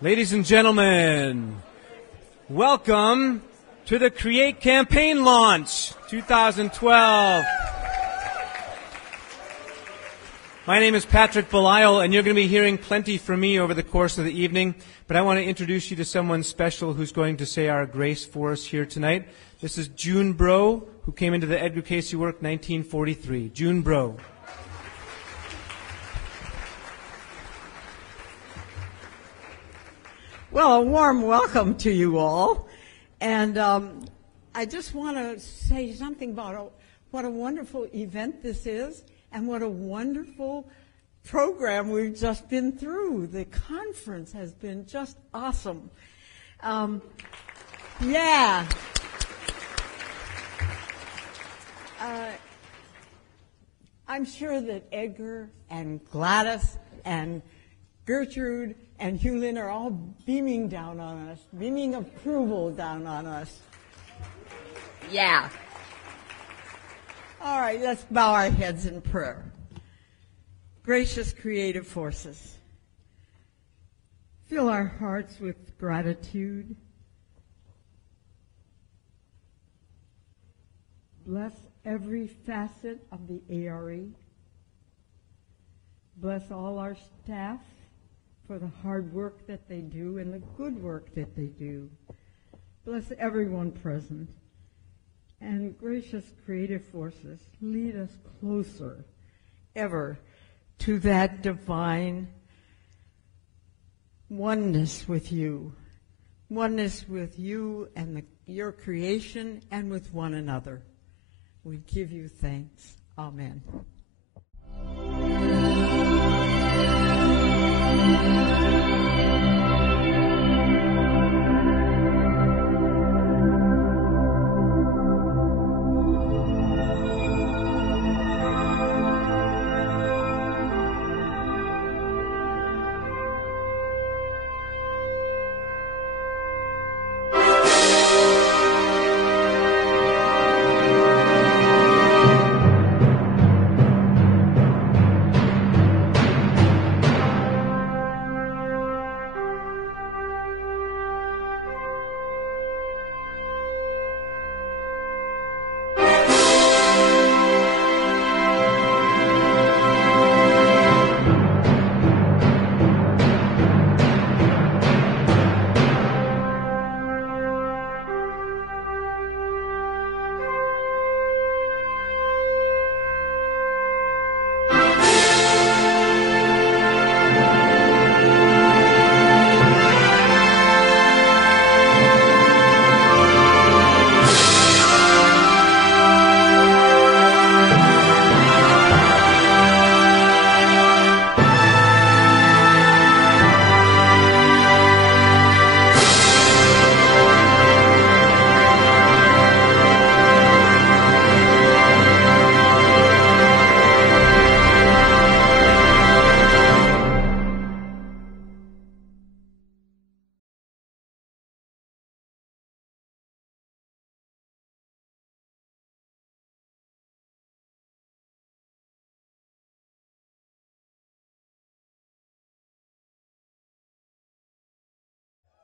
Ladies and gentlemen, welcome to the C.R.E.A.T.E campaign launch 2012. My name is Patrick Belisle, and you're going to be hearing plenty from me over the course of the evening, but I want to introduce you to someone special who's going to say our grace for us here tonight. This is June Bro, who came into the Edgar Cayce work 1943. June Bro. Well, a warm welcome to you all. And I just want to say something about what a wonderful event this is and what a wonderful program we've just been through. The conference has been just awesome. Yeah. I'm sure that Edgar and Gladys and Gertrude and Hughlin are all beaming down on us, beaming approval down on us. Yeah. All right, let's bow our heads in prayer. Gracious creative forces, fill our hearts with gratitude. Bless every facet of the A.R.E. Bless all our staff for the hard work that they do and the good work that they do. Bless everyone present. And gracious creative forces, lead us closer ever to that divine oneness with you and your creation and with one another. We give you thanks. Amen.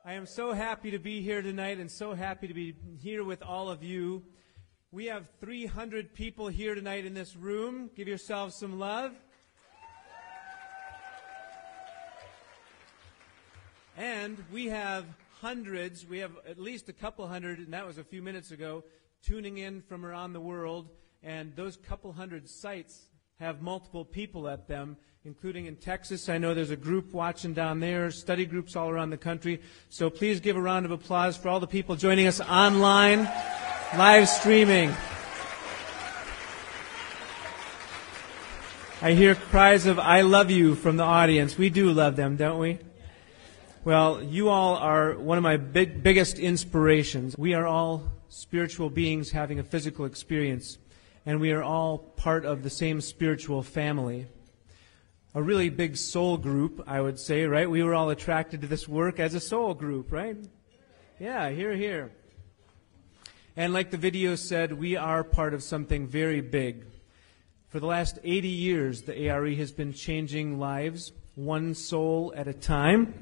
I am so happy to be here tonight and so happy to be here with all of you. We have 300 people here tonight in this room. Give yourselves some love. And we have hundreds, we have at least a couple hundred, and that was a few minutes ago, tuning in from around the world. And those couple hundred sites have multiple people at them, including in Texas. I know there's a group watching down there, study groups all around the country. So please give a round of applause for all the people joining us online, live streaming. I hear cries of "I love you" from the audience. We do love them, don't we? Well, you all are one of my biggest inspirations. We are all spiritual beings having a physical experience, and we are all part of the same spiritual family. A really big soul group, I would say, right? We were all attracted to this work as a soul group, right? Yeah, here. And like the video said, we are part of something very big. For the last 80 years, the A.R.E. has been changing lives, one soul at a time.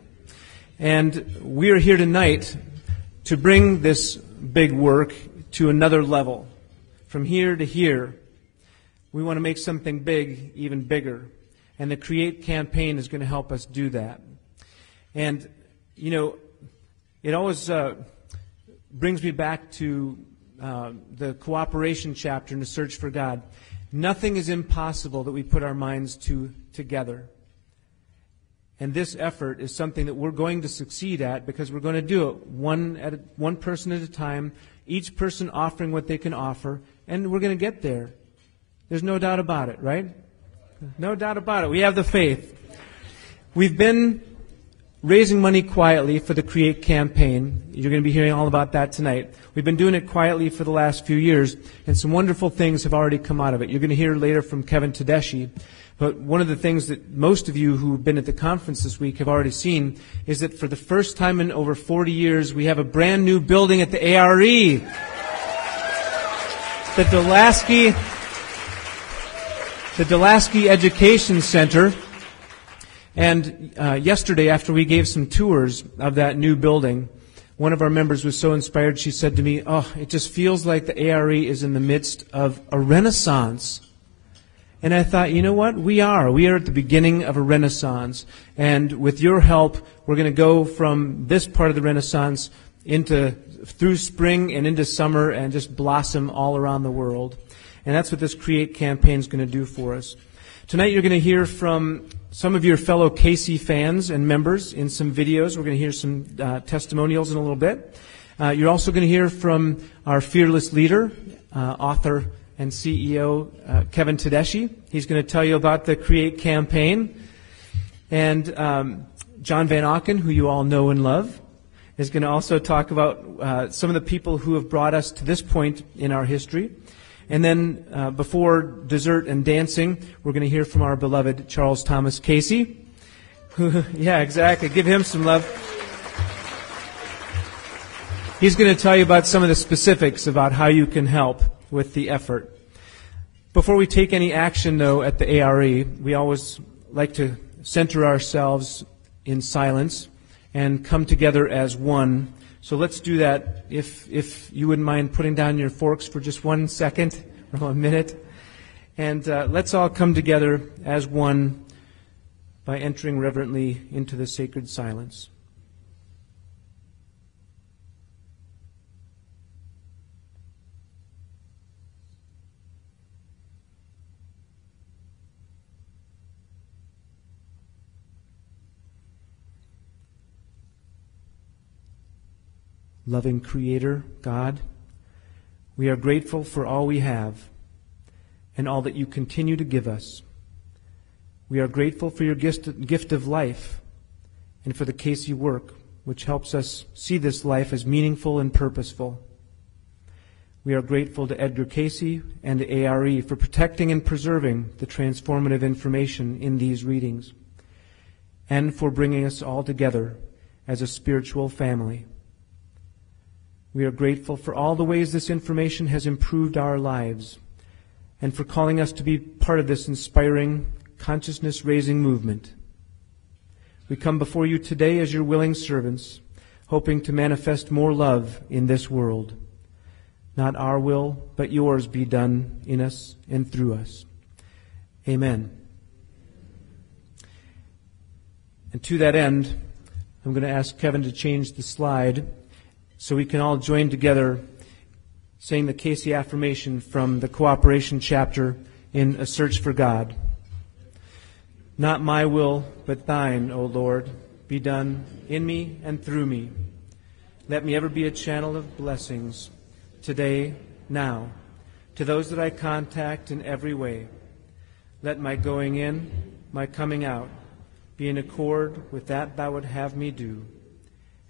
And we're here tonight to bring this big work to another level. From here to here, we want to make something big even bigger. And the C.R.E.A.T.E campaign is going to help us do that. And, you know, it always brings me back to the cooperation chapter in the Search for God. Nothing is impossible that we put our minds to together. And this effort is something that we're going to succeed at because we're going to do it one person at a time, each person offering what they can offer, and we're going to get there. There's no doubt about it, right? No doubt about it. We have the faith. We've been raising money quietly for the C.R.E.A.T.E campaign. You're going to be hearing all about that tonight. We've been doing it quietly for the last few years, and some wonderful things have already come out of it. You're going to hear later from Kevin Tedeschi. But one of the things that most of you who have been at the conference this week have already seen is that for the first time in over 40 years, we have a brand new building at the A.R.E. The Dulaski Education Center. And yesterday, after we gave some tours of that new building, one of our members was so inspired, she said to me, "Oh, it just feels like the A.R.E. is in the midst of a renaissance." And I thought, you know what? We are at the beginning of a renaissance. And with your help, we're going to go from this part of the renaissance through spring and into summer and just blossom all around the world. And that's what this C.R.E.A.T.E campaign is going to do for us. Tonight you're going to hear from some of your fellow Cayce fans and members in some videos. We're going to hear some testimonials in a little bit. You're also going to hear from our fearless leader, author and CEO, Kevin Tedeschi. He's going to tell you about the C.R.E.A.T.E campaign. And John Van Auken, who you all know and love, is going to also talk about some of the people who have brought us to this point in our history. And then before dessert and dancing, we're going to hear from our beloved Charles Thomas Cayce. Yeah, exactly. Give him some love. He's going to tell you about some of the specifics about how you can help with the effort. Before we take any action, though, at the A.R.E., we always like to center ourselves in silence and come together as one. So let's do that. If you wouldn't mind putting down your forks for just 1 second or a minute. And let's all come together as one by entering reverently into the sacred silence. Loving Creator, God, we are grateful for all we have and all that you continue to give us. We are grateful for your gift of life and for the Cayce work, which helps us see this life as meaningful and purposeful. We are grateful to Edgar Cayce and to A.R.E. for protecting and preserving the transformative information in these readings and for bringing us all together as a spiritual family. We are grateful for all the ways this information has improved our lives and for calling us to be part of this inspiring, consciousness-raising movement. We come before you today as your willing servants, hoping to manifest more love in this world. Not our will, but yours be done in us and through us. Amen. And to that end, I'm going to ask Kevin to change the slide so we can all join together saying the Cayce Affirmation from the Cooperation chapter in A Search for God. Not my will, but thine, O Lord, be done in me and through me. Let me ever be a channel of blessings today, now, to those that I contact in every way. Let my going in, my coming out, be in accord with that thou would have me do.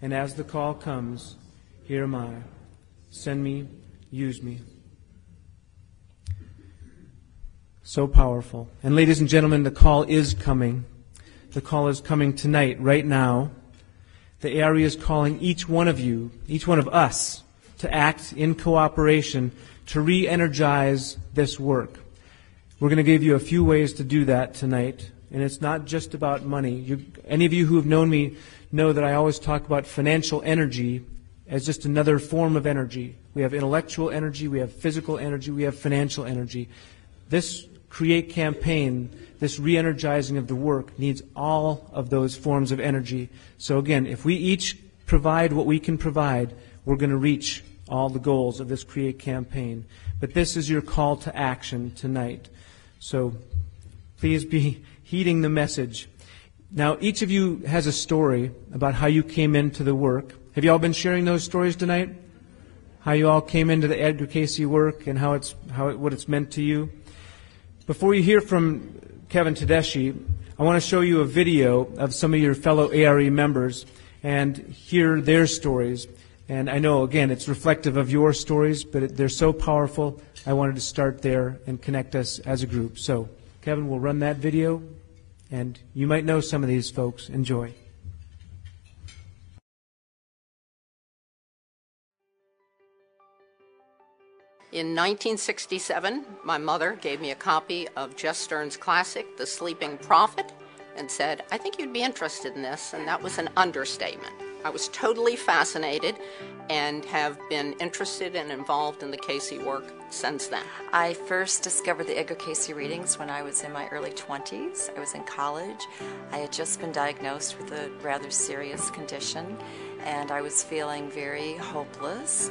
And as the call comes, here am I. Send me, use me. So powerful. And ladies and gentlemen, the call is coming. The call is coming tonight, right now. The A.R.E. is calling each one of you, each one of us, to act in cooperation to re-energize this work. We're going to give you a few ways to do that tonight, and it's not just about money. Any of you who have known me know that I always talk about financial energy as just another form of energy. We have intellectual energy, we have physical energy, we have financial energy. This C.R.E.A.T.E campaign, this re-energizing of the work, needs all of those forms of energy. So again, if we each provide what we can provide, we're going to reach all the goals of this C.R.E.A.T.E campaign. But this is your call to action tonight. So please be heeding the message. Now, each of you has a story about how you came into the work. Have you all been sharing those stories tonight? How you all came into the Edgar Cayce work and what it's meant to you? Before you hear from Kevin Tedeschi, I want to show you a video of some of your fellow A.R.E members and hear their stories. And I know, again, it's reflective of your stories, but they're so powerful, I wanted to start there and connect us as a group. So, Kevin will run that video, and you might know some of these folks. Enjoy. In 1967, my mother gave me a copy of Jess Stern's classic, The Sleeping Prophet, and said, "I think you'd be interested in this," and that was an understatement. I was totally fascinated and have been interested and involved in the Cayce work since then. I first discovered the Edgar Cayce readings when I was in my early 20s. I was in college. I had just been diagnosed with a rather serious condition, and I was feeling very hopeless.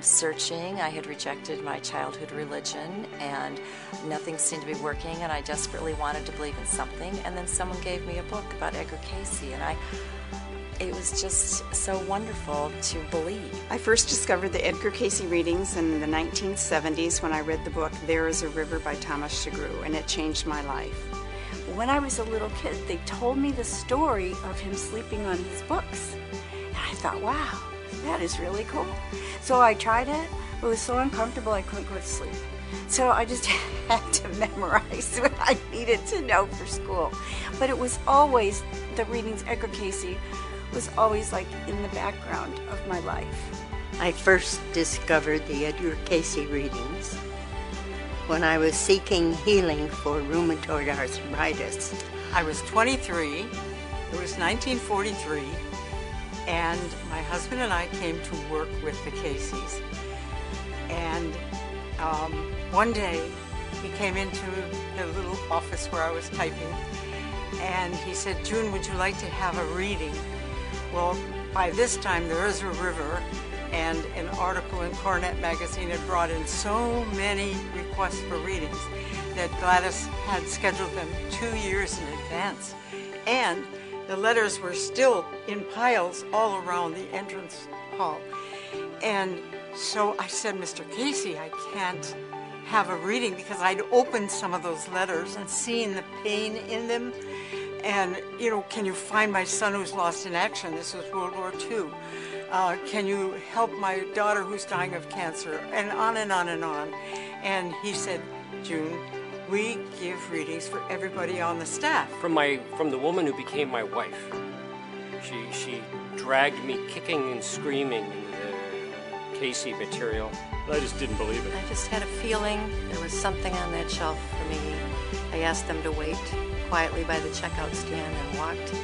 Searching. I had rejected my childhood religion and nothing seemed to be working, and I desperately wanted to believe in something, and then someone gave me a book about Edgar Cayce, and it was just so wonderful to believe. I first discovered the Edgar Cayce readings in the 1970s when I read the book There is a River by Thomas Shigrew, and it changed my life. When I was a little kid, they told me the story of him sleeping on his books, and I thought, wow, that is really cool. So I tried it. It was so uncomfortable I couldn't go to sleep. So I just had to memorize what I needed to know for school. But it was always, the readings, Edgar Cayce, was always like in the background of my life. I first discovered the Edgar Cayce readings when I was seeking healing for rheumatoid arthritis. I was 23. It was 1943. And my husband and I came to work with the Cayces. And one day he came into the little office where I was typing, and he said, "June, would you like to have a reading?" Well, by this time, There Is a River and an article in Coronet magazine had brought in so many requests for readings that Gladys had scheduled them 2 years in advance. And the letters were still in piles all around the entrance hall. And so I said, "Mr. Cayce, I can't have a reading," because I'd opened some of those letters and seen the pain in them. And, you know, "Can you find my son who's lost in action?" This was World War II. "Can you help my daughter who's dying of cancer?" And on and on and on. And he said, "June, we give readings for everybody on the staff." From the woman who became my wife. She dragged me kicking and screaming into the Cayce material. I just didn't believe it. I just had a feeling there was something on that shelf for me. I asked them to wait quietly by the checkout stand and walked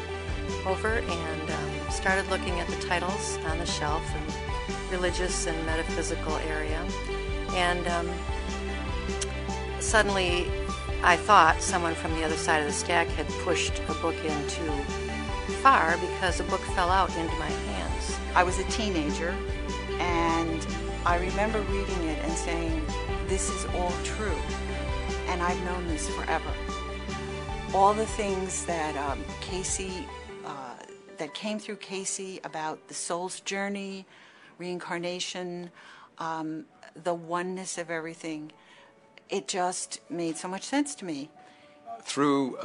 over and started looking at the titles on the shelf and religious and metaphysical area. And suddenly I thought someone from the other side of the stack had pushed a book in too far because the book fell out into my hands. I was a teenager, and I remember reading it and saying, "This is all true, and I've known this forever." All the things that Cayce, that came through Cayce about the soul's journey, reincarnation, the oneness of everything, it just made so much sense to me. Through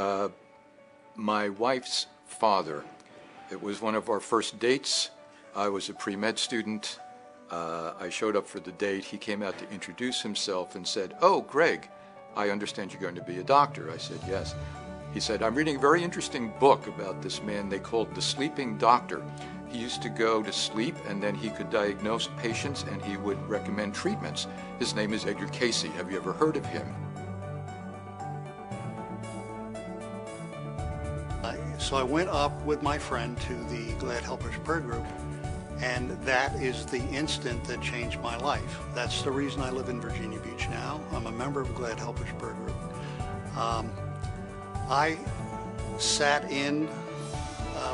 my wife's father. It was one of our first dates. I was a pre-med student. I showed up for the date. He came out to introduce himself and said, "Oh, Greg, I understand you're going to be a doctor." I said, "Yes." He said, "I'm reading a very interesting book about this man they called the sleeping doctor. He used to go to sleep, and then he could diagnose patients, and he would recommend treatments. His name is Edgar Cayce. Have you ever heard of him?" So I went up with my friend to the Glad Helpers prayer group, and that is the instant that changed my life. That's the reason I live in Virginia Beach now. I'm a member of Glad Helpers prayer group. I sat in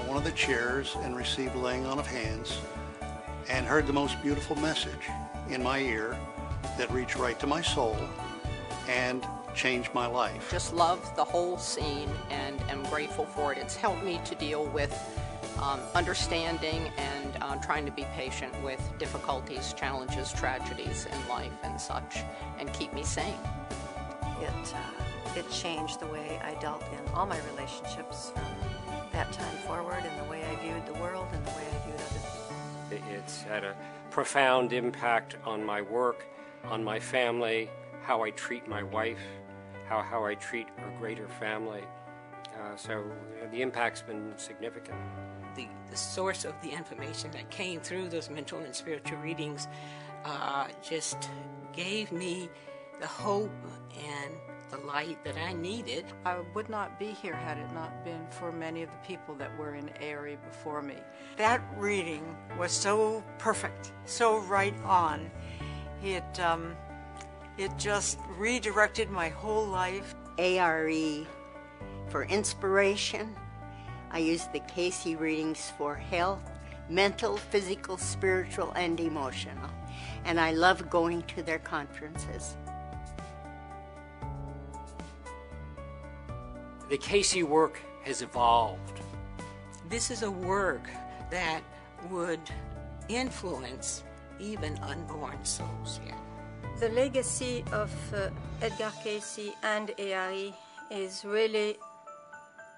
one of the chairs and received laying on of hands and heard the most beautiful message in my ear that reached right to my soul and changed my life. Just love the whole scene and am grateful for it. It's helped me to deal with understanding and trying to be patient with difficulties, challenges, tragedies in life and such, and keep me sane. It changed the way I dealt in all my relationships from that time forward, and the way I viewed the world and the way I viewed others. It's had a profound impact on my work, on my family, how I treat my wife, how I treat a greater family. So the impact's been significant. The source of the information that came through those mental and spiritual readings just gave me the hope and the light that I needed. I would not be here had it not been for many of the people that were in A.R.E. before me. That reading was so perfect, so right on. It just redirected my whole life. A.R.E. for inspiration. I use the Cayce readings for health, mental, physical, spiritual, and emotional. And I love going to their conferences. The Cayce work has evolved. This is a work that would influence even unborn souls yet. The legacy of Edgar Cayce and A.R.E. is really,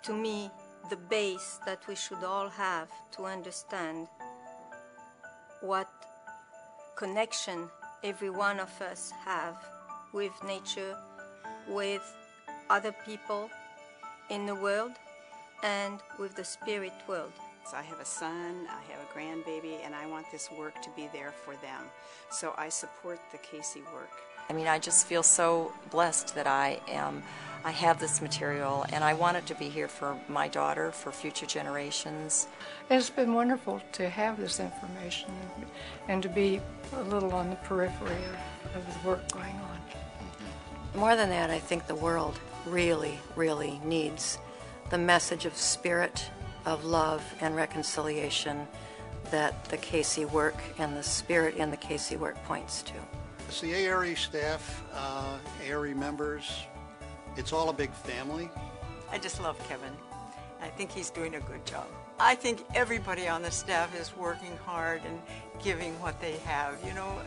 to me, the base that we should all have to understand what connection every one of us have with nature, with other people in the world, and with the spirit world. I have a son, I have a grandbaby, and I want this work to be there for them. So I support the Cayce work. I mean, I just feel so blessed that I have this material, and I want it to be here for my daughter, for future generations. It's been wonderful to have this information and to be a little on the periphery of the work going on. More than that, I think the world really, really needs the message of spirit, of love and reconciliation that the Cayce work and the spirit in the Cayce work points to. It's the A.R.E. staff, A.R.E. members. It's all a big family. I just love Kevin. I think he's doing a good job. I think everybody on the staff is working hard and giving what they have, you know,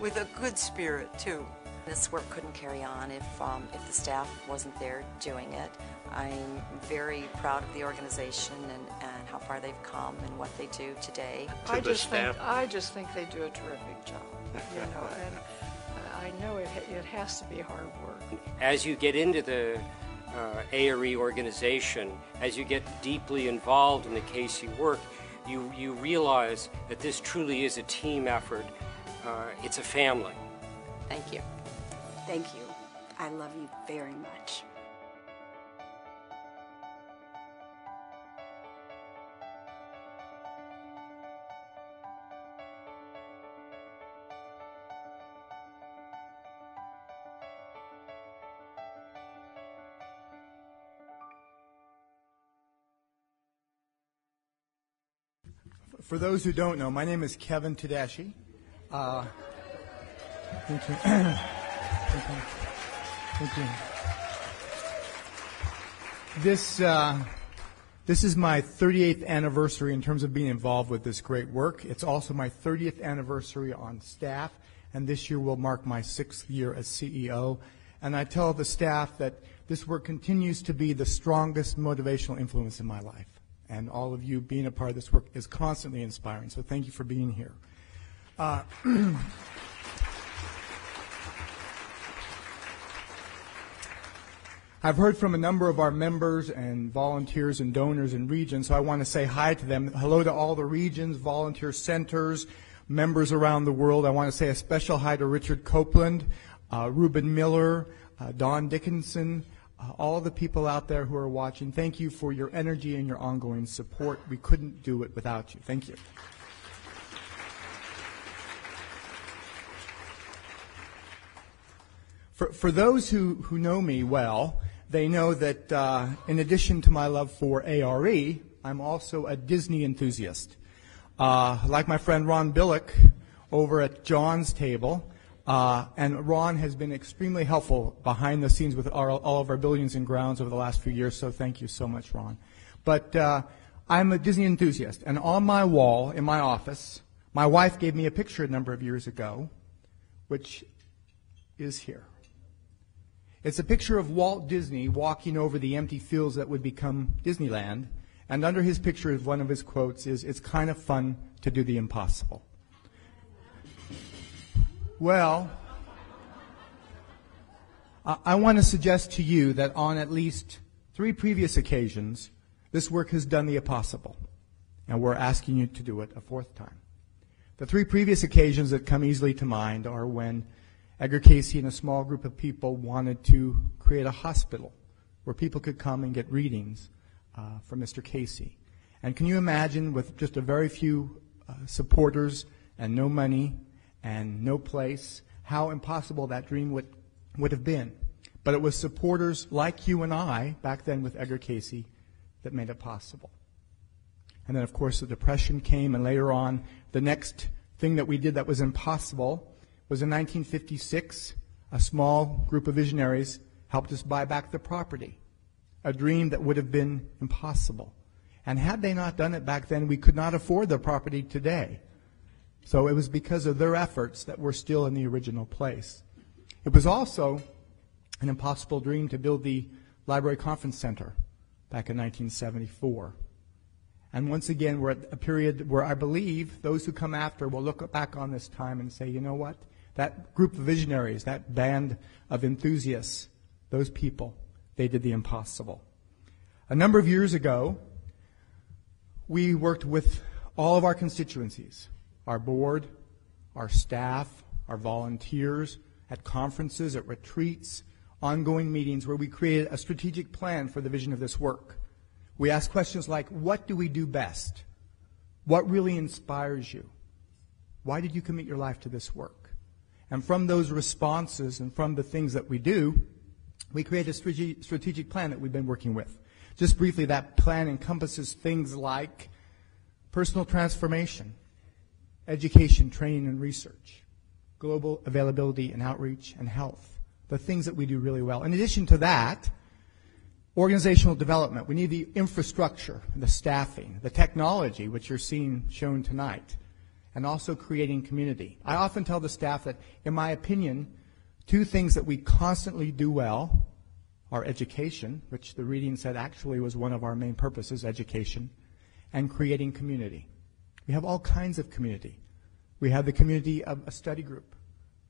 with a good spirit too. This work couldn't carry on if the staff wasn't there doing it. I'm very proud of the organization and how far they've come and what they do today. I just think they do a terrific job, you know, and I know it has to be hard work. As you get into the A.R.E. organization, as you get deeply involved in the Cayce work, you realize that this truly is a team effort. It's a family. Thank you. Thank you. I love you very much. For those who don't know, my name is Kevin Tedeschi. Thank you. Thank you. This is my 38th anniversary in terms of being involved with this great work. It's also my 30th anniversary on staff, and this year will mark my 6th year as CEO. And I tell the staff that this work continues to be the strongest motivational influence in my life. And all of you being a part of this work is constantly inspiring. So thank you for being here. I've heard from a number of our members and volunteers and donors in regions, so I want to say hi to them. Hello to all the regions, volunteer centers, members around the world. I want to say a special hi to Richard Copeland, Reuben Miller, Don Dickinson, all the people out there who are watching, thank you for your energy and your ongoing support. We couldn't do it without you. Thank you. For those who know me well, they know that in addition to my love for A.R.E., I'm also a Disney enthusiast. Like my friend Ron Billick over at John's table, and Ron has been extremely helpful behind the scenes with all of our buildings and grounds over the last few years, so thank you so much, Ron. But I'm a Disney enthusiast, and on my wall in my office, my wife gave me a picture a number of years ago, which is here. It's a picture of Walt Disney walking over the empty fields that would become Disneyland, and under his picture, one of his quotes is, "It's kind of fun to do the impossible." Well, I want to suggest to you that on at least 3 previous occasions, this work has done the impossible, and we're asking you to do it a 4th time. The 3 previous occasions that come easily to mind are when Edgar Cayce and a small group of people wanted to create a hospital where people could come and get readings from Mr. Cayce. And can you imagine, with just a very few supporters and no money and no place, how impossible that dream would have been? But it was supporters like you and I, back then with Edgar Cayce, that made it possible. And then, of course, the Depression came, and later on, the next thing that we did that was impossible was in 1956, a small group of visionaries helped us buy back the property, a dream that would have been impossible. And had they not done it back then, we could not afford the property today. So it was because of their efforts that we're still in the original place. It was also an impossible dream to build the Library Conference Center back in 1974. And once again, we're at a period where I believe those who come after will look back on this time and say, you know what? That group of visionaries, that band of enthusiasts, those people, they did the impossible. A number of years ago, we worked with all of our constituencies, our board, our staff, our volunteers, at conferences, at retreats, ongoing meetings, where we created a strategic plan for the vision of this work. We asked questions like, what do we do best? What really inspires you? Why did you commit your life to this work? And from those responses and from the things that we do, we create a strategic plan that we've been working with. Just briefly, that plan encompasses things like personal transformation, education, training, and research, global availability and outreach, and health, the things that we do really well. In addition to that, organizational development. We need the infrastructure, the staffing, the technology, which you're seeing shown tonight, and also creating community. I often tell the staff that, in my opinion, 2 things that we constantly do well are education, which the reading said actually was one of our main purposes, education, and creating community. We have all kinds of community. We have the community of a study group.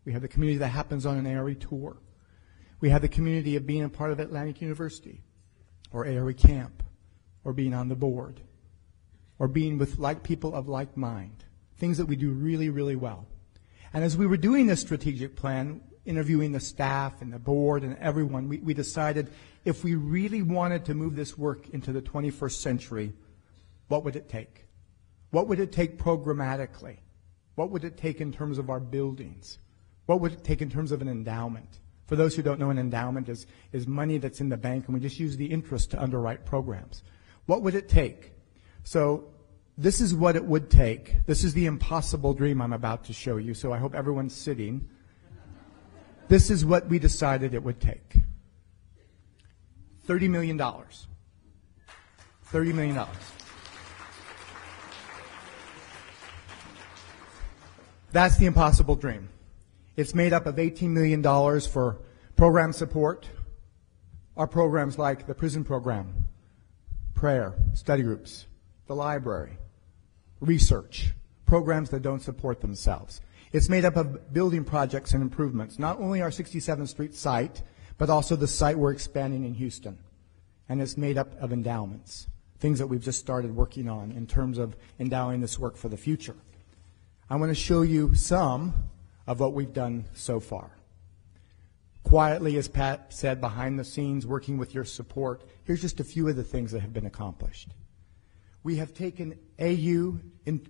We have the community that happens on an A.R.E. tour. We have the community of being a part of Atlantic University, or A.R.E. camp, or being on the board, or being with like people of like mind, things that we do really, really well. And as we were doing this strategic plan, interviewing the staff and the board and everyone, we decided if we really wanted to move this work into the 21st century, what would it take? What would it take programmatically? What would it take in terms of our buildings? What would it take in terms of an endowment? For those who don't know, an endowment is money that's in the bank, and we just use the interest to underwrite programs. What would it take? So this is what it would take. This is the impossible dream I'm about to show you, so I hope everyone's sitting. This is what we decided it would take. $30 million. $30 million. That's the impossible dream. It's made up of $18 million for program support. Our programs like the prison program, prayer, study groups, the library, research, programs that don't support themselves. It's made up of building projects and improvements, not only our 67th Street site, but also the site we're expanding in Houston. And it's made up of endowments, things that we've just started working on in terms of endowing this work for the future. I want to show you some of what we've done so far. quietly, as Pat said, behind the scenes, working with your support. Here's just a few of the things that have been accomplished. We have taken AU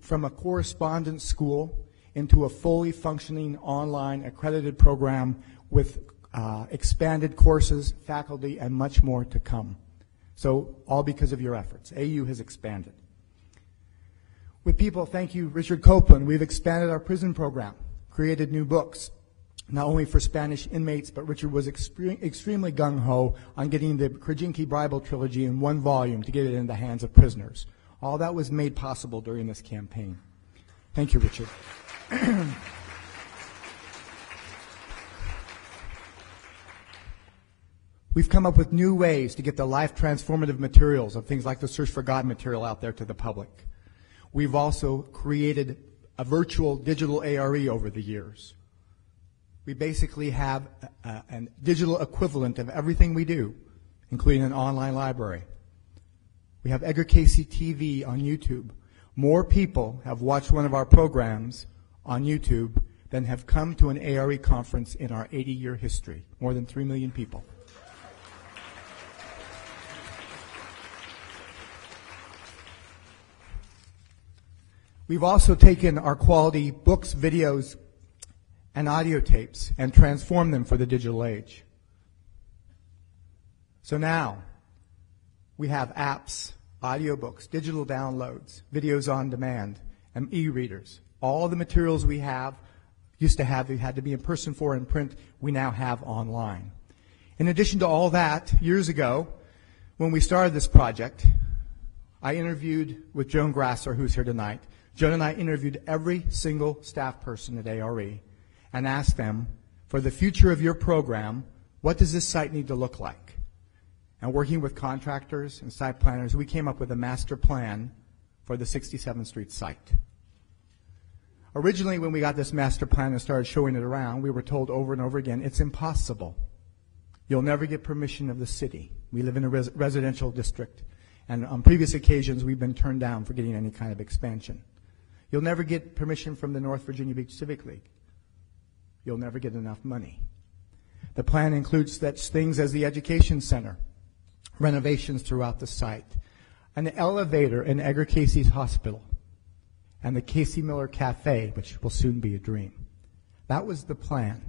from a correspondence school into a fully functioning online accredited program with expanded courses, faculty, and much more to come. So all because of your efforts. AU has expanded. With people, thank you, Richard Copeland, we've expanded our prison program, created new books, not only for Spanish inmates, but Richard was extremely gung-ho on getting the Krajinki Bible trilogy in one volume to get it in the hands of prisoners. All that was made possible during this campaign. Thank you, Richard. We've come up with new ways to get the life-transformative materials of things like the Search for God material out there to the public. We've also created a virtual digital A.R.E. over the years. We basically have a digital equivalent of everything we do, including an online library. We have Edgar Cayce TV on YouTube. More people have watched one of our programs on YouTube than have come to an A.R.E. conference in our 80-year history. More than 3 million people. We've also taken our quality books, videos, and audio tapes and transformed them for the digital age. So now we have apps, audiobooks, digital downloads, videos on demand, and e-readers. All the materials we used to have, we had to be in person for in print, we now have online. In addition to all that, years ago, when we started this project, I interviewed with Joan Grasser, who's here tonight. Joan and I interviewed every single staff person at A.R.E. and asked them, for the future of your program, what does this site need to look like? And working with contractors and site planners, we came up with a master plan for the 67th Street site. Originally, when we got this master plan and started showing it around, we were told over and over again, it's impossible. You'll never get permission of the city. We live in a residential district, and on previous occasions, we've been turned down for getting any kind of expansion. You'll never get permission from the North Virginia Beach Civic League. You'll never get enough money. The plan includes such things as the education center, renovations throughout the site, an elevator in Edgar Cayce's hospital, and the Casey Miller Cafe, which will soon be a dream. That was the plan,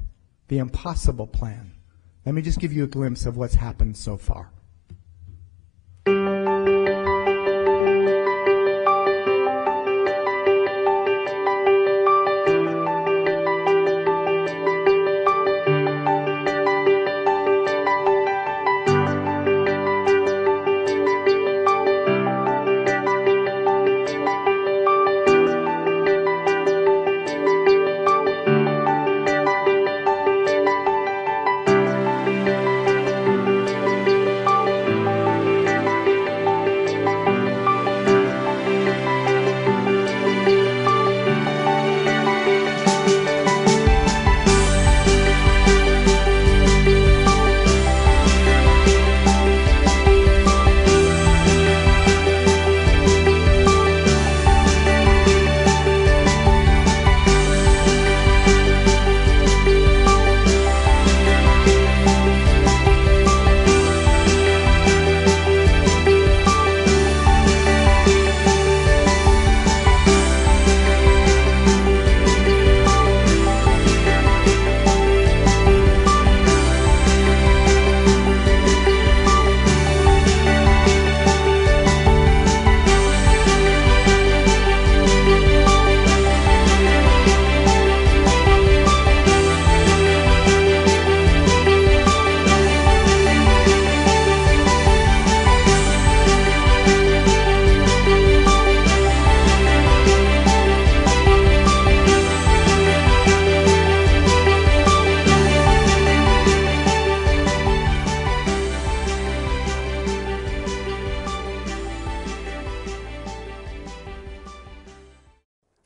the impossible plan. Let me just give you a glimpse of what's happened so far.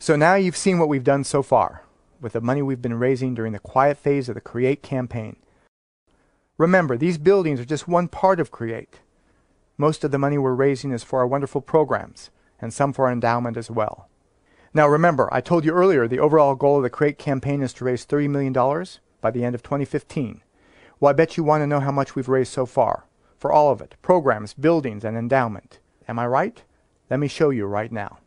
So now you've seen what we've done so far with the money we've been raising during the quiet phase of the C.R.E.A.T.E campaign. Remember, these buildings are just one part of C.R.E.A.T.E. Most of the money we're raising is for our wonderful programs, and some for our endowment as well. Now remember, I told you earlier the overall goal of the C.R.E.A.T.E campaign is to raise $30 million by the end of 2015. Well, I bet you want to know how much we've raised so far. For all of it. Programs, buildings, and endowment. Am I right? Let me show you right now.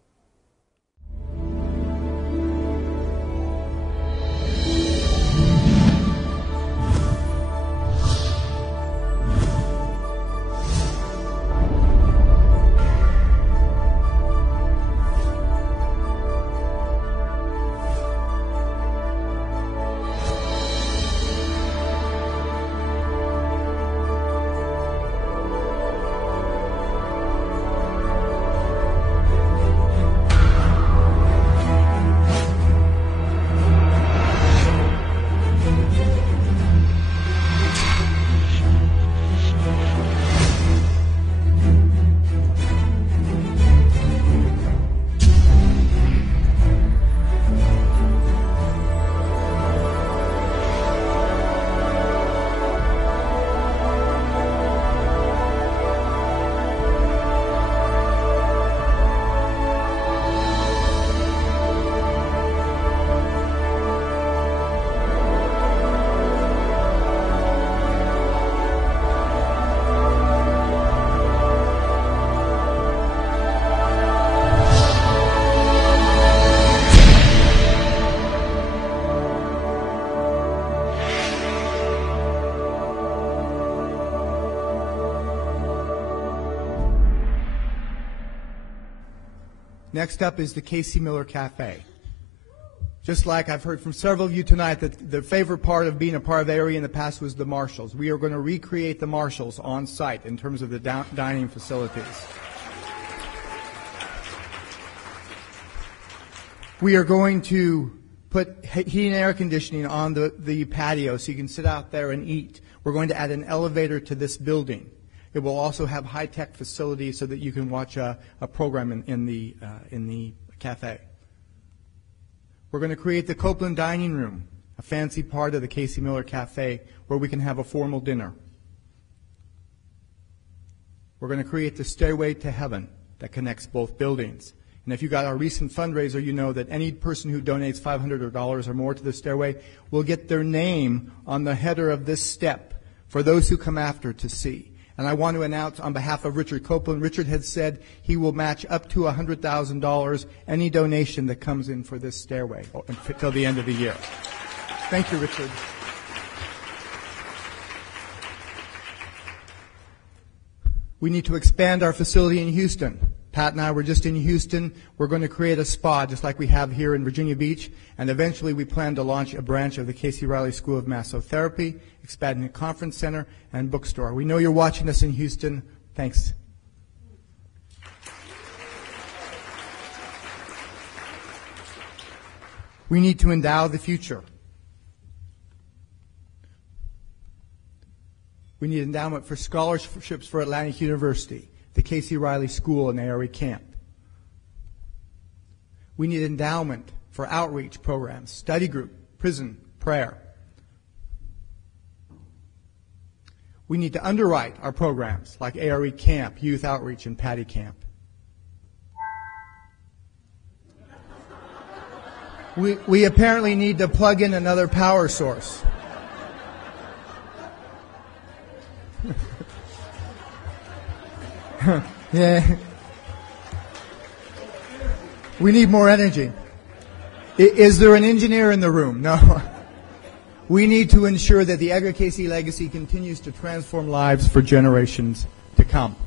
Next up is the Cayce Miller Cafe. Just like I've heard from several of you tonight that the favorite part of being a part of A.R.E. in the past was the Marshalls. We are going to recreate the Marshalls on site in terms of the dining facilities. We are going to put heat and air conditioning on the patio so you can sit out there and eat. We're going to add an elevator to this building. It will also have high-tech facilities so that you can watch a program in the cafe. We're going to create the Copeland Dining Room, a fancy part of the Cayce Miller Cafe where we can have a formal dinner. We're going to create the Stairway to Heaven that connects both buildings. And if you got our recent fundraiser, you know that any person who donates $500 or more to the Stairway will get their name on the header of this step for those who come after to see. And I want to announce on behalf of Richard Copeland, Richard had said he will match up to $100,000 any donation that comes in for this stairway until the end of the year. Thank you, Richard. We need to expand our facility in Houston. Pat and I were just in Houston. We're going to create a spa just like we have here in Virginia Beach, and eventually we plan to launch a branch of the Cayce-Riley School of Massotherapy, expanding a conference center and bookstore. We know you're watching us in Houston. Thanks. We need to endow the future. We need endowment for scholarships for Atlantic University, the Cayce-Riley School and A.R.E. Camp. We need endowment for outreach programs, study group, prison, prayer. We need to underwrite our programs like A.R.E. Camp, Youth Outreach, and Patty Camp. We apparently need to plug in another power source. Yeah. We need more energy. Is there an engineer in the room? No. We need to ensure that the Edgar Cayce legacy continues to transform lives for generations to come.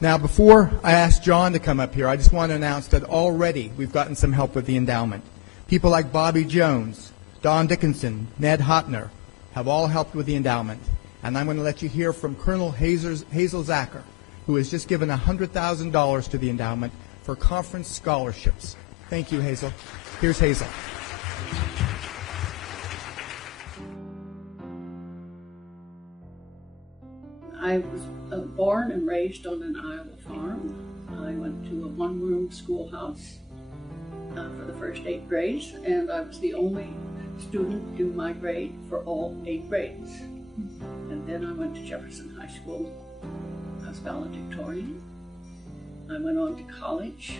Now, before I ask John to come up here, I just want to announce that already we've gotten some help with the endowment. People like Bobby Jones, Don Dickinson, Ned Hotner have all helped with the endowment. And I'm going to let you hear from Colonel Hazel Zacher, who has just given $100,000 to the endowment for conference scholarships. Thank you, Hazel. Here's Hazel. I was born and raised on an Iowa farm. I went to a one-room schoolhouse for the first 8 grades, and I was the only student in my grade for all 8 grades. And then I went to Jefferson High School. I was valedictorian. I went on to college,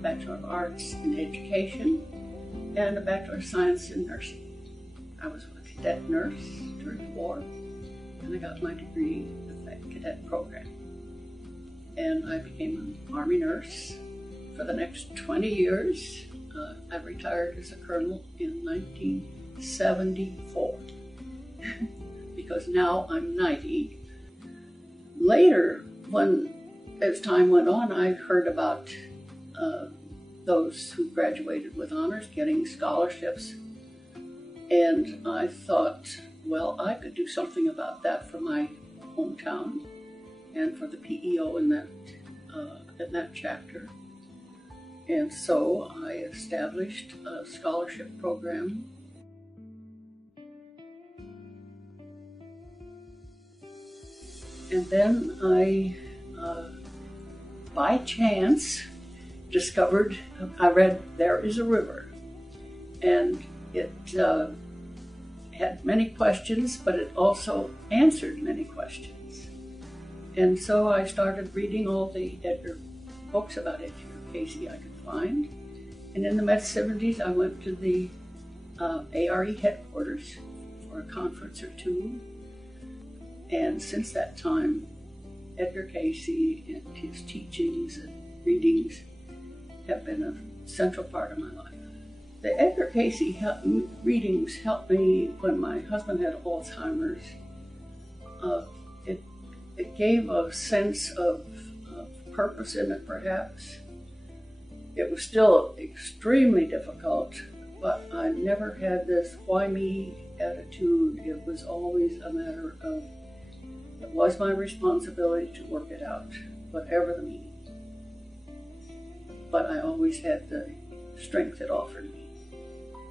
Bachelor of Arts in Education, and a Bachelor of Science in Nursing. I was a cadet nurse during the war. and I got my degree with that cadet program. And I became an Army nurse for the next 20 years. I retired as a colonel in 1974 because now I'm 90. Later, as time went on, I heard about those who graduated with honors getting scholarships. And I thought, well, I could do something about that for my hometown and for the PEO in that chapter. And so I established a scholarship program. And then I, by chance, I read There Is a River. And it had many questions, but it also answered many questions. And so I started reading all the books about Edgar Cayce I could find. And in the mid-70s, I went to the A.R.E. headquarters for a conference or two. And since that time, Edgar Cayce and his teachings and readings have been a central part of my life. The Edgar Cayce readings helped me when my husband had Alzheimer's. It gave a sense of purpose in it, perhaps. It was still extremely difficult, but I never had this why me attitude. It was always a matter of, it was my responsibility to work it out, whatever the meaning. But I always had the strength it offered me.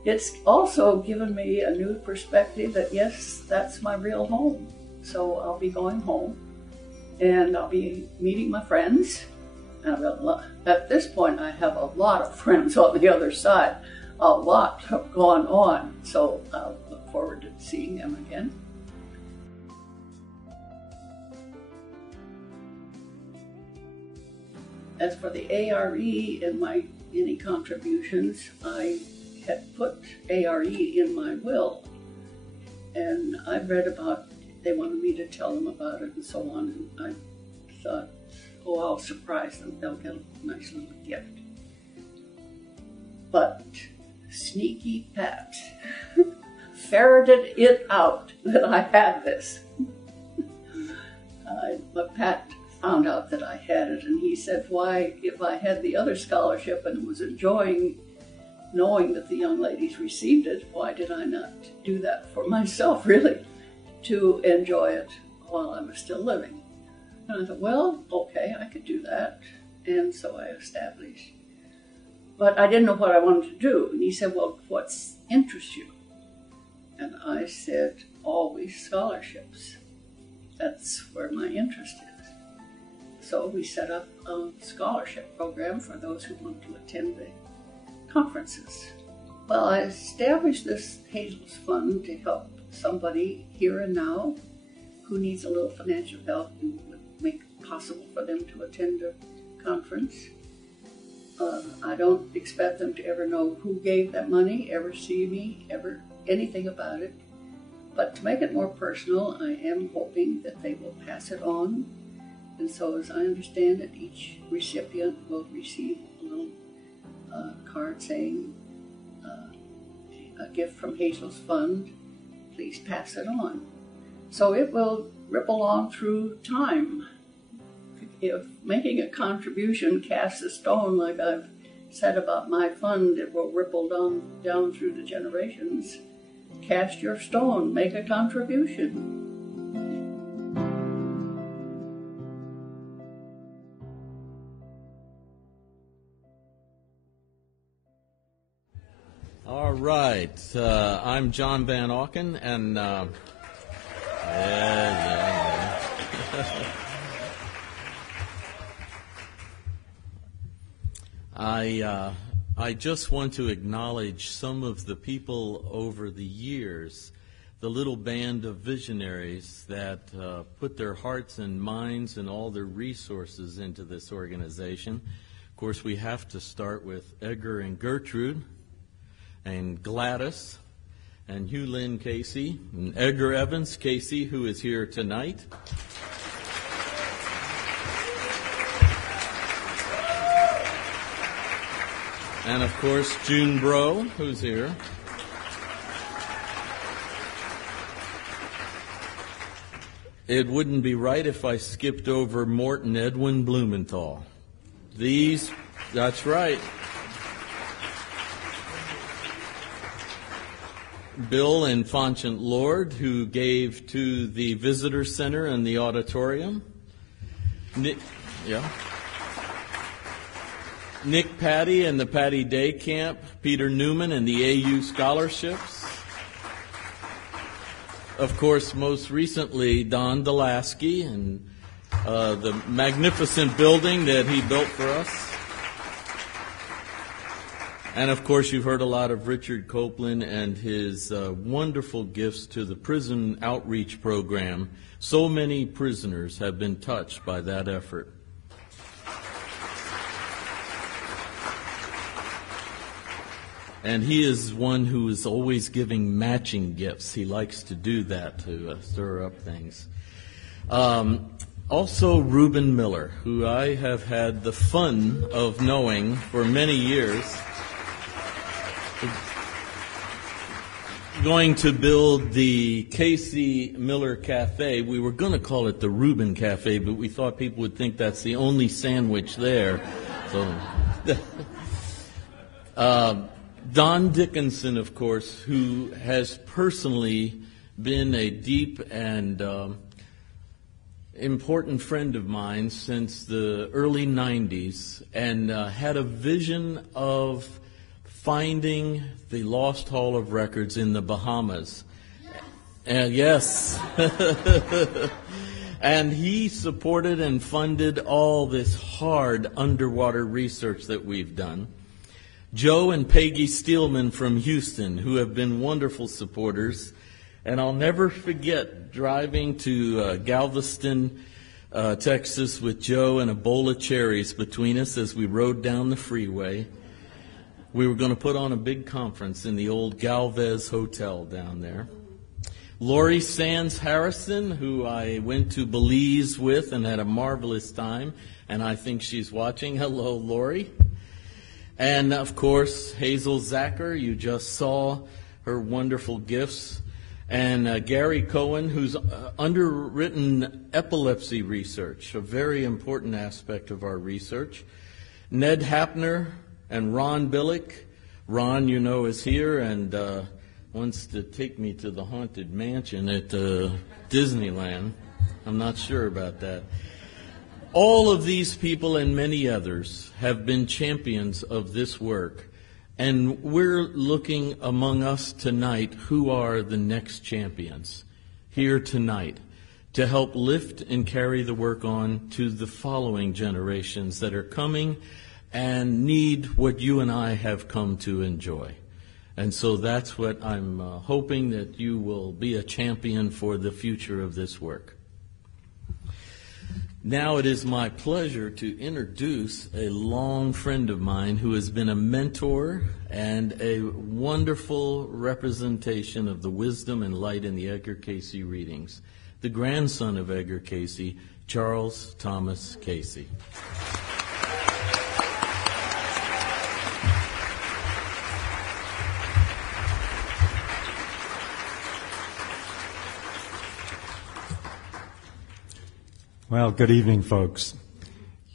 It's also given me a new perspective that, yes, that's my real home. So I'll be going home, and I'll be meeting my friends. At this point, I have a lot of friends on the other side. A lot have gone on, so I'll look forward to seeing them again. As for the A.R.E. and any contributions, I had put A.R.E. in my will, and I read about, they wanted me to tell them about it and so on, and I thought, oh, I'll surprise them, they'll get a nice little gift. But Sneaky Pat ferreted it out that I had this. But Pat found out that I had it, and he said, why, if I had the other scholarship and was enjoying knowing that the young ladies received it, why did I not do that for myself, really, to enjoy it while I was still living? And I thought, well, okay, I could do that. And so I established. But I didn't know what I wanted to do. And he said, well, what interests you? And I said, always scholarships. That's where my interest is. So we set up a scholarship program for those who want to attend the conferences. Well, I established this Hazel's Fund to help somebody here and now who needs a little financial help and would make it possible for them to attend a conference. I don't expect them to ever know who gave that money, ever see me, ever anything about it. But to make it more personal, I am hoping that they will pass it on. And so as I understand it, each recipient will receive a little card saying, a gift from Hazel's Fund, please pass it on. So it will ripple on through time. If making a contribution casts a stone, like I've said about my fund, it will ripple down through the generations. Cast your stone, make a contribution. All right, I'm John Van Auken, and I just want to acknowledge some of the people over the years, the little band of visionaries that put their hearts and minds and all their resources into this organization. Of course, we have to start with Edgar and Gertrude and Gladys and Hugh Lynn Cayce, and Edgar Evans Cayce, who is here tonight. And, of course, June Bro, who's here. It wouldn't be right if I skipped over Morton Edwin Blumenthal. That's right. Bill and Fonchant Lord, who gave to the Visitor Center and the auditorium. Nick Patty and the Patty Day Camp. Peter Newman and the AU Scholarships. Of course, most recently, Don Delasky and the magnificent building that he built for us. And, of course, you've heard a lot of Richard Copeland and his wonderful gifts to the prison outreach program. So many prisoners have been touched by that effort. And he is one who is always giving matching gifts. He likes to do that to stir up things. Also, Reuben Miller, who I have had the fun of knowing for many years. Going to build the Cayce Miller Cafe. We were going to call it the Reuben Cafe, but we thought people would think that's the only sandwich there. So, Don Dickinson, of course, who has personally been a deep and important friend of mine since the early 90s, and had a vision of finding the Lost Hall of Records in the Bahamas. And yes. And he supported and funded all this hard underwater research that we've done. Joe and Peggy Steelman from Houston, who have been wonderful supporters. And I'll never forget driving to Galveston, Texas with Joe and a bowl of cherries between us as we rode down the freeway. We were going to put on a big conference in the old Galvez Hotel down there. Lori Sands Harrison, who I went to Belize with and had a marvelous time, and I think she's watching. Hello, Lori. And, of course, Hazel Zacher, you just saw her wonderful gifts. And Gary Cohen, who's underwritten epilepsy research, a very important aspect of our research. Ned Hapner and Ron Billick. Ron, you know, is here and wants to take me to the Haunted Mansion at Disneyland. I'm not sure about that. All of these people and many others have been champions of this work, and we're looking among us tonight who are the next champions here tonight to help lift and carry the work on to the following generations that are coming and need what you and I have come to enjoy. And so that's what I'm hoping, that you will be a champion for the future of this work. Now it is my pleasure to introduce a long friend of mine who has been a mentor and a wonderful representation of the wisdom and light in the Edgar Cayce readings, the grandson of Edgar Cayce, Charles Thomas Cayce. Well, good evening, folks.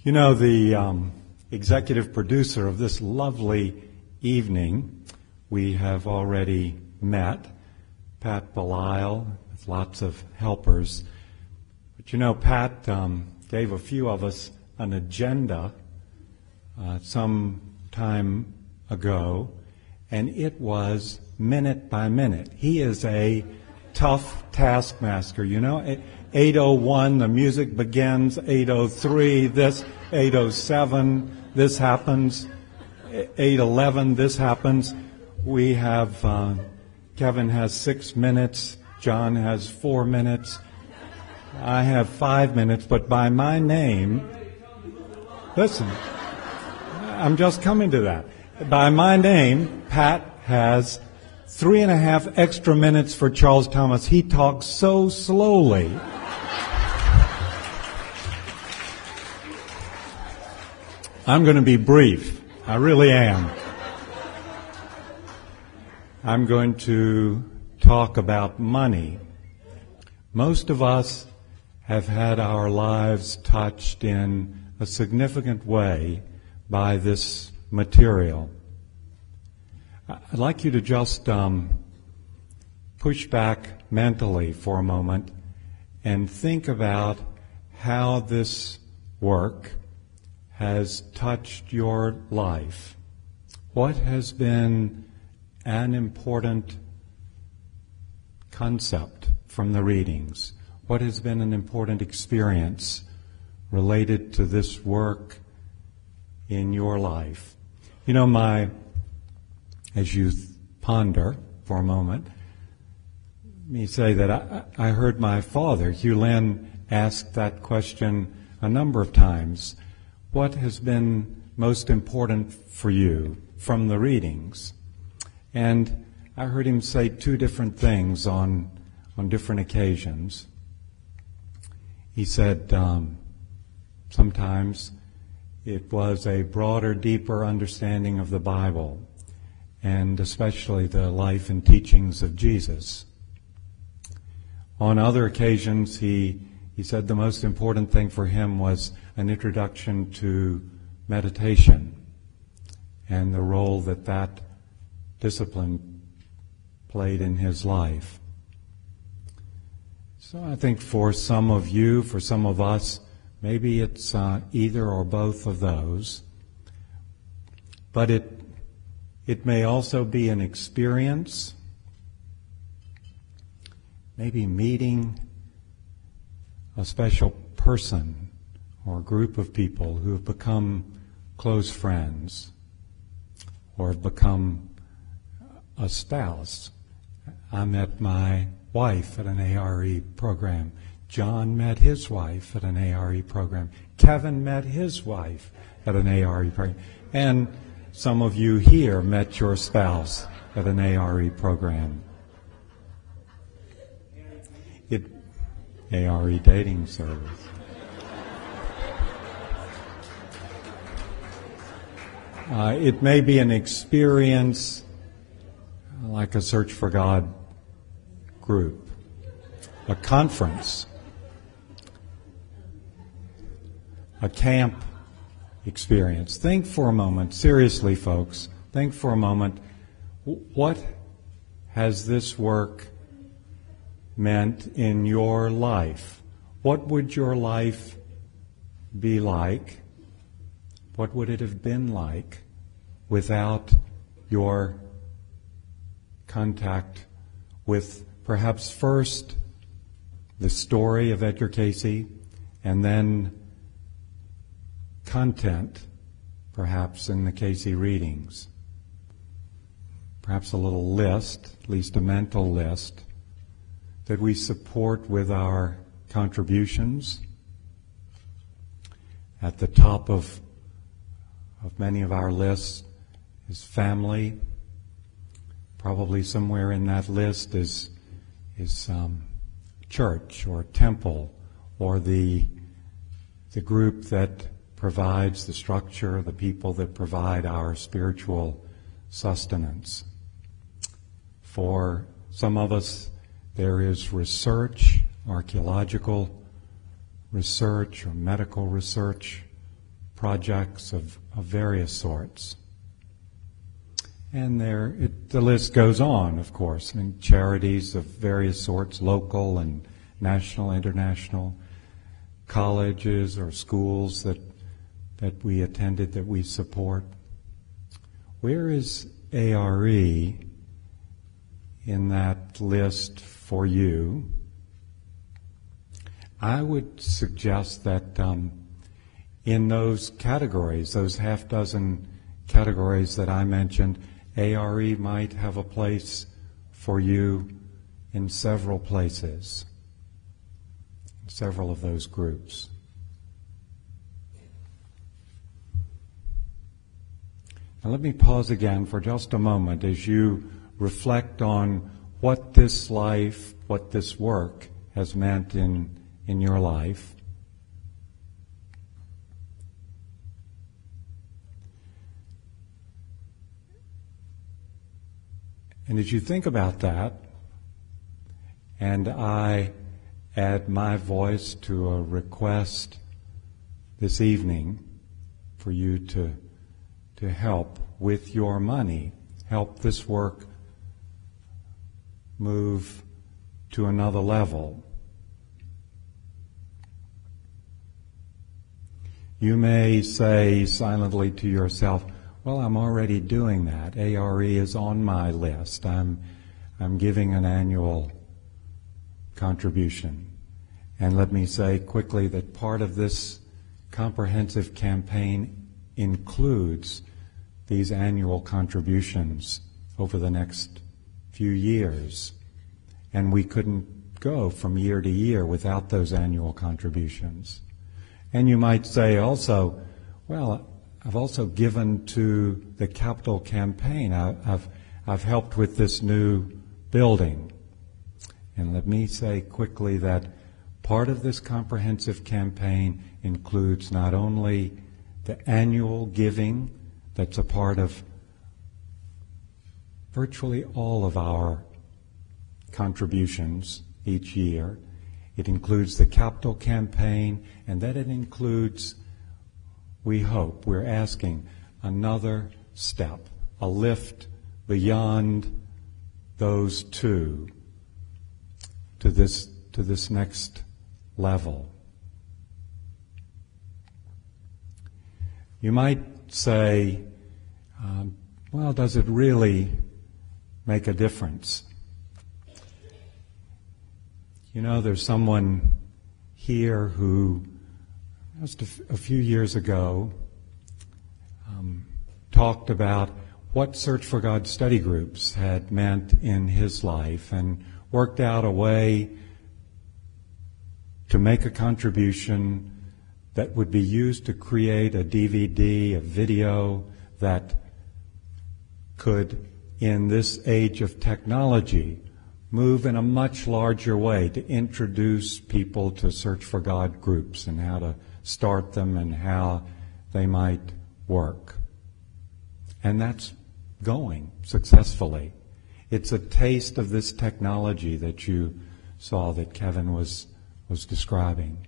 You know, the executive producer of this lovely evening, we have already met, Pat Belisle, with lots of helpers. But you know, Pat gave a few of us an agenda some time ago, and it was minute by minute. He is a tough taskmaster, you know. 8:01, the music begins. 8:03, this. 8:07, this happens. 8:11, this happens. We have, Kevin has 6 minutes. John has 4 minutes. I have 5 minutes, but by my name, listen, I'm just coming to that. By my name, Pat has 3.5 extra minutes for Charles Thomas. He talks so slowly. I'm going to be brief. I really am. I'm going to talk about money. Most of us have had our lives touched in a significant way by this material. I'd like you to just push back mentally for a moment and think about how this work has touched your life. What has been an important concept from the readings? What has been an important experience related to this work in your life? You know, as you ponder for a moment, let me say that I heard my father, Hugh Lynn, ask that question a number of times. What has been most important for you from the readings? And I heard him say two different things on different occasions. He said sometimes it was a broader, deeper understanding of the Bible, and especially the life and teachings of Jesus. On other occasions, he said the most important thing for him was an introduction to meditation and the role that that discipline played in his life. So I think for some of you, for some of us, maybe it's either or both of those. But it may also be an experience, maybe meeting a special person or a group of people who have become close friends or have become a spouse. I met my wife at an A.R.E. program. John met his wife at an A.R.E. program. Kevin met his wife at an A.R.E. program. And some of you here met your spouse at an A.R.E. program. A.R.E. dating service. It may be an experience like a Search for God group, a conference, a camp experience. Think for a moment, seriously folks, think for a moment, what has this work meant in your life? What would your life be like? What would it have been like without your contact with perhaps first the story of Edgar Cayce and then content, perhaps in the Cayce readings? Perhaps a little list, at least a mental list, that we support with our contributions. At the top of many of our lists is family. Probably somewhere in that list is church or temple or the group that provides the structure, the people that provide our spiritual sustenance. For some of us, there is research, archaeological research or medical research projects of various sorts. And the list goes on, of course. I mean, charities of various sorts, local and national, international, colleges or schools that we attended, that we support. Where is A.R.E. in that list for you? I would suggest that in those categories, those half dozen categories that I mentioned, A.R.E. might have a place for you in several places, several of those groups. Now let me pause again for just a moment as you reflect on what this life, what this work has meant in your life. And as you think about that, and I add my voice to a request this evening for you to help with your money, help this work move to another level. You may say silently to yourself, well, I'm already doing that. A.R.E. is on my list. I'm giving an annual contribution. And let me say quickly that part of this comprehensive campaign includes these annual contributions over the next few years. And we couldn't go from year to year without those annual contributions. And you might say also, well, I've also given to the capital campaign. I've helped with this new building. And let me say quickly that part of this comprehensive campaign includes not only the annual giving that's a part of virtually all of our contributions each year. It includes the capital campaign, and then it includes, we hope, we're asking another step, a lift beyond those two to this next level. You might say, well, does it really make a difference? You know, there's someone here who just a few years ago talked about what Search for God study groups had meant in his life and worked out a way to make a contribution that would be used to create a DVD, a video that could, in this age of technology, move in a much larger way to introduce people to Search for God groups and how to start them and how they might work. And that's going successfully. It's a taste of this technology that you saw that Kevin was describing.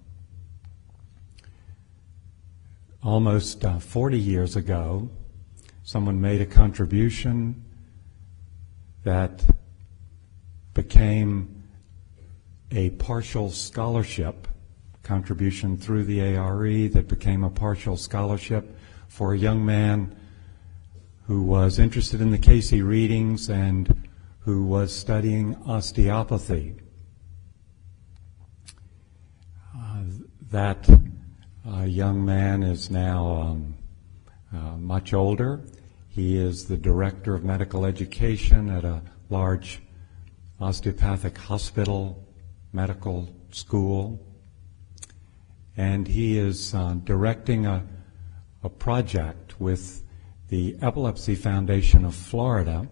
Almost 40 years ago, someone made a contribution that became a partial scholarship contribution through the A.R.E. that became a partial scholarship for a young man who was interested in the Cayce readings and who was studying osteopathy. That young man is now much older. He is the director of medical education at a large osteopathic hospital, medical school, and he is directing a project with the Epilepsy Foundation of Florida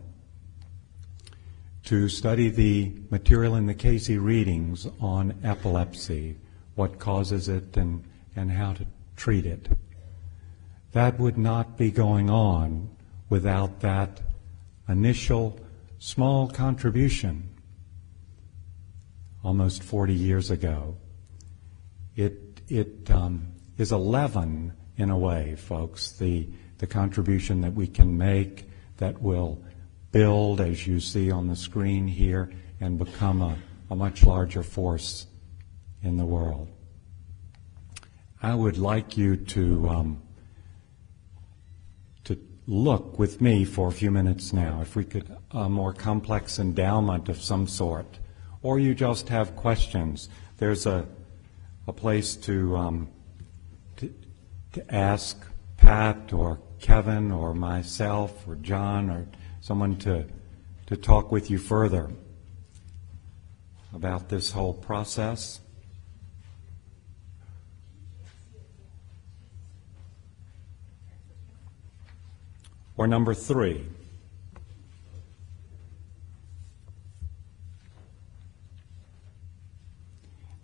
to study the material in the Cayce readings on epilepsy, what causes it and how to treat it. That would not be going on without that initial small contribution almost 40 years ago. It is a leaven, in a way, folks, the contribution that we can make that will build, as you see on the screen here, and become a much larger force in the world. I would like you to look with me for a few minutes now, if we could, a more complex endowment of some sort, or you just have questions. There's a place to ask Pat or Kevin or myself or John or someone to talk with you further about this whole process. Or number 3,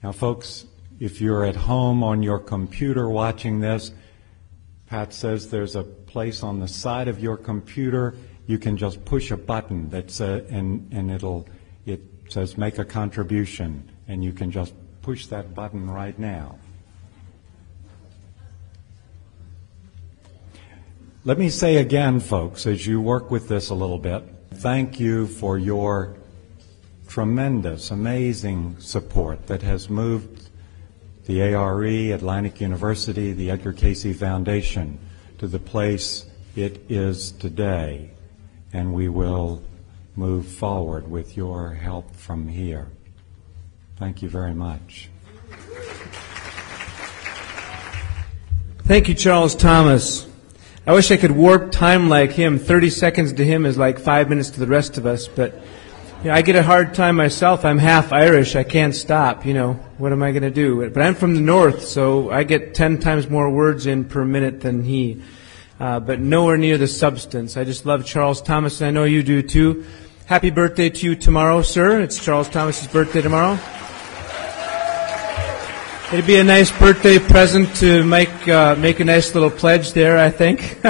Now, folks, if you're at home on your computer watching this, Pat says there's a place on the side of your computer. You can just push a button that's and it says make a contribution, and you can just push that button right now. Let me say again, folks, as you work with this a little bit, thank you for your tremendous, amazing support that has moved the A.R.E., Atlantic University, the Edgar Cayce Foundation to the place it is today. And we will move forward with your help from here. Thank you very much. Thank you, Charles Thomas. I wish I could warp time like him. 30 seconds to him is like 5 minutes to the rest of us, but I get a hard time myself. I'm half Irish. I can't stop. What am I going to do? But I'm from the north, so I get 10 times more words in per minute than he. But nowhere near the substance. I just love Charles Thomas, and I know you do too. Happy birthday to you tomorrow, sir. It's Charles Thomas's birthday tomorrow. It'd be a nice birthday present to make a nice little pledge there, I think.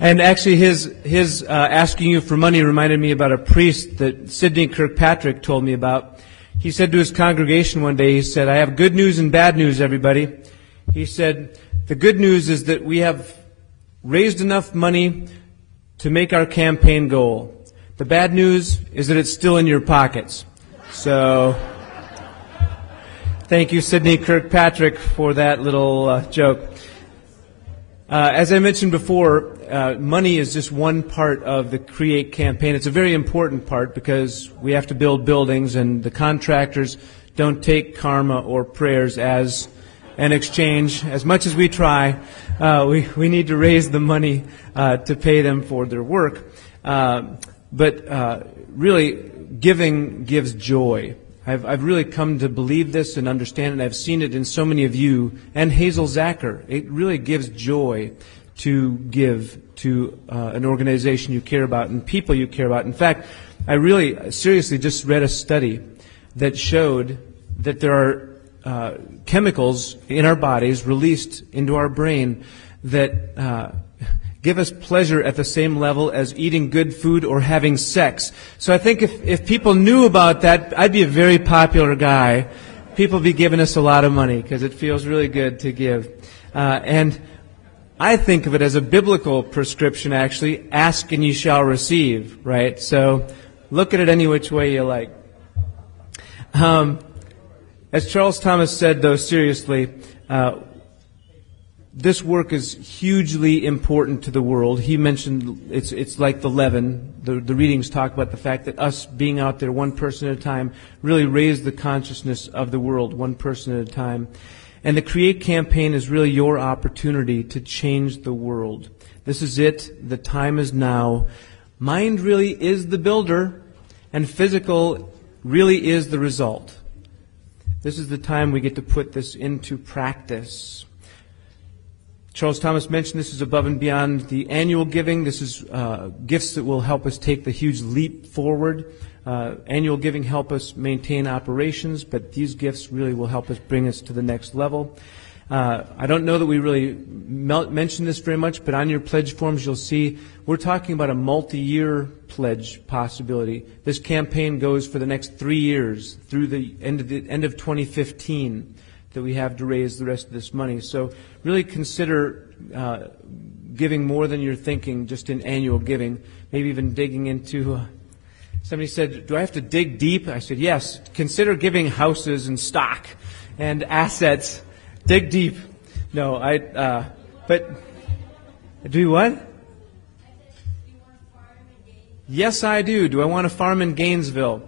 And actually, his asking you for money reminded me about a priest that Sidney Kirkpatrick told me about. He said to his congregation one day, he said, "I have good news and bad news, everybody." He said, "The good news is that we have raised enough money to make our campaign goal. The bad news is that it's still in your pockets." So, thank you, Sidney Kirkpatrick, for that little joke. As I mentioned before, money is just one part of the C.R.E.A.T.E campaign. It's a very important part because we have to build buildings, and the contractors don't take karma or prayers as an exchange. As much as we try, we need to raise the money to pay them for their work. But really, giving gives joy. I've really come to believe this and understand it, and I've seen it in so many of you and Hazel Zacher. It really gives joy to give to an organization you care about and people you care about. In fact, I really seriously just read a study that showed that there are chemicals in our bodies released into our brain that give us pleasure at the same level as eating good food or having sex. So I think if people knew about that, I'd be a very popular guy. People would be giving us a lot of money because it feels really good to give. And I think of it as a biblical prescription, actually. Ask and you shall receive, right? So look at it any which way you like. As Charles Thomas said, though, seriously, this work is hugely important to the world. He mentioned it's like the leaven. The readings talk about the fact that us being out there one person at a time really raise the consciousness of the world one person at a time. And the C.R.E.A.T.E campaign is really your opportunity to change the world. This is it. The time is now. Mind really is the builder, and physical really is the result. This is the time we get to put this into practice. Charles Thomas mentioned this is above and beyond the annual giving. This is gifts that will help us take the huge leap forward. Annual giving help us maintain operations, but these gifts really will help us bring us to the next level. I don't know that we really mention this very much, but on your pledge forms you'll see we're talking about a multi-year pledge possibility. This campaign goes for the next 3 years through the end of 2015 that we have to raise the rest of this money. So really consider giving more than you're thinking just in annual giving, maybe even digging into... Somebody said, do I have to dig deep? I said, yes. Consider giving houses and stock and assets. Dig deep. No, but do what? Yes, I do. Do I want a farm in Gainesville?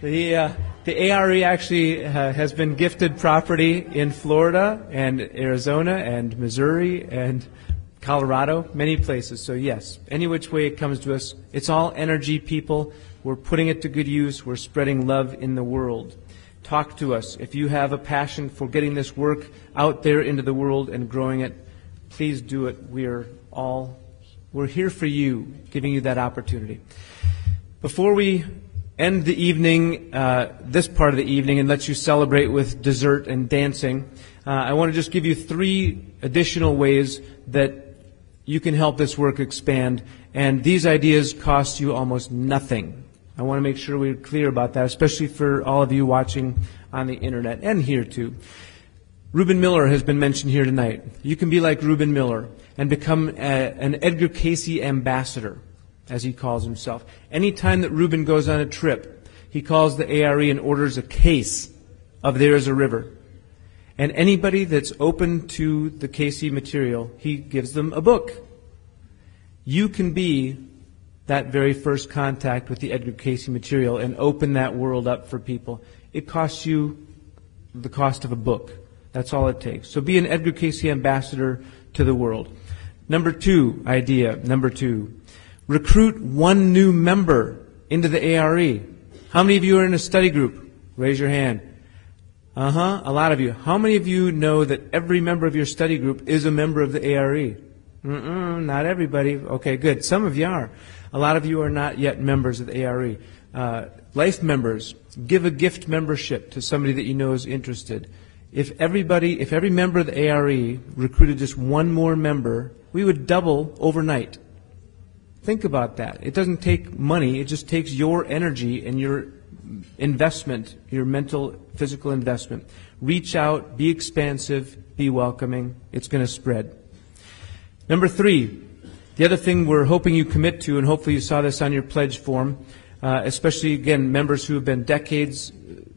The A.R.E. actually has been gifted property in Florida and Arizona and Missouri and Colorado, many places. So yes, any which way it comes to us, it's all energy, people. We're putting it to good use. We're spreading love in the world. Talk to us. If you have a passion for getting this work out there into the world and growing it, please do it. We're here for you, giving you that opportunity. Before we end the evening, this part of the evening, and let you celebrate with dessert and dancing, I want to just give you 3 additional ways that you can help this work expand. And these ideas cost you almost nothing. I want to make sure we're clear about that, especially for all of you watching on the internet and here too. Reuben Miller has been mentioned here tonight. You can be like Reuben Miller and become an Edgar Cayce ambassador, as he calls himself. Anytime that Reuben goes on a trip, he calls the A.R.E. and orders a case of There Is a River. And anybody that's open to the Cayce material, he gives them a book. You can be that very first contact with the Edgar Cayce material and open that world up for people. It costs you the cost of a book. That's all it takes. So be an Edgar Cayce ambassador to the world. Number 2, recruit 1 new member into the A.R.E. How many of you are in a study group? Raise your hand. A lot of you. How many of you know that every member of your study group is a member of the A.R.E.? Not everybody. Okay, good. Some of you are. A lot of you are not yet members of the A.R.E. Life members, give a gift membership to somebody that you know is interested. If every member of the A.R.E. recruited just 1 more member, we would double overnight. Think about that. It doesn't take money. It just takes your energy and your investment, your mental, physical investment. Reach out, be expansive, be welcoming. It's going to spread. Number 3, the other thing we're hoping you commit to, and hopefully you saw this on your pledge form, especially, again, members who have been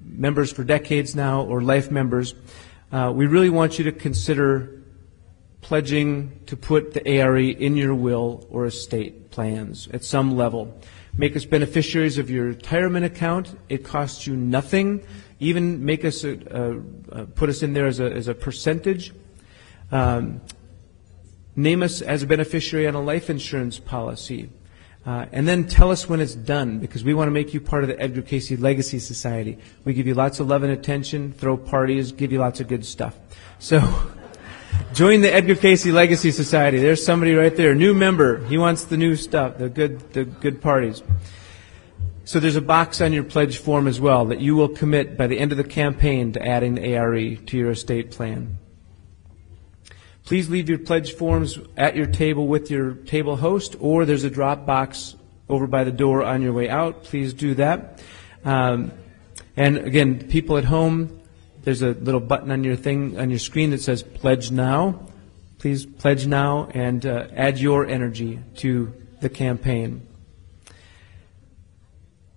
members for decades now, or life members, we really want you to consider pledging to put the A.R.E. in your will or estate plans at some level. Make us beneficiaries of your retirement account. It costs you nothing. Even make us put us in there as a percentage. Name us as a beneficiary on a life insurance policy. And then tell us when it's done, because we want to make you part of the Edgar Cayce Legacy Society. We give you lots of love and attention, throw parties, give you lots of good stuff. So join the Edgar Cayce Legacy Society. There's somebody right there, new member. He wants the new stuff, the good parties. So there's a box on your pledge form as well that you will commit by the end of the campaign to adding the A.R.E. to your estate plan. Please leave your pledge forms at your table with your table host, or there's a drop box over by the door on your way out. Please do that. And again, people at home, there's a little button on your screen that says Pledge Now. Please pledge now and add your energy to the campaign.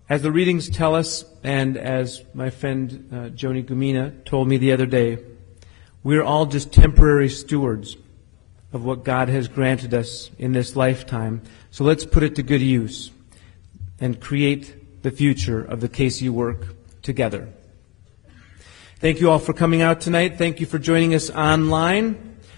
As the readings tell us, and as my friend Joni Gumina told me the other day, we're all just temporary stewards of what God has granted us in this lifetime. So let's put it to good use and create the future of the Cayce work together. Thank you all for coming out tonight. Thank you for joining us online.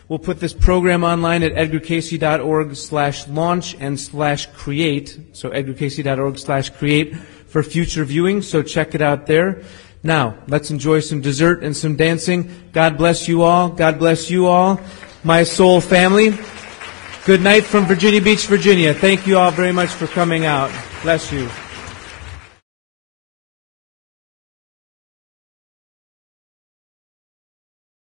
We'll put this program online at edgarcayce.org/launch and /create. So edgarcayce.org/create for future viewing. So check it out there. Now, let's enjoy some dessert and some dancing. God bless you all. God bless you all. My soul family. Good night from Virginia Beach, Virginia. Thank you all very much for coming out. Bless you.